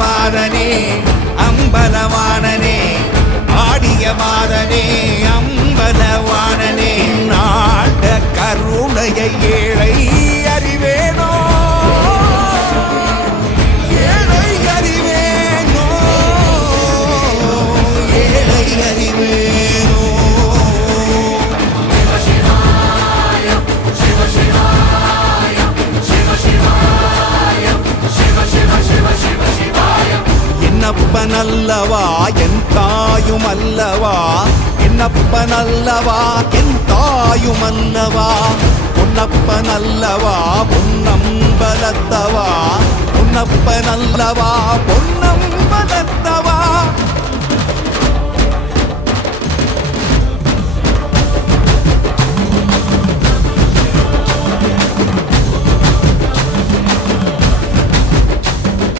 மாதனே அம்பலவாணனே, ஆடிய மாதனே அம்பலவாணனே, நாட கருணையை ஏழை அறிவேனோ, ஏழை அறிவேனோ, ஏழை அறிவேனோ. என்னப்பனல்லவா என் தாயும் அல்லவா, என்னப்பனல்லவா என் தாயும் அல்லவா, பொன்னப்பனல்லவா பொன்னம்பலத்தவா, பொன்னப்பனல்லவா பொன்னம்பலத்தவா.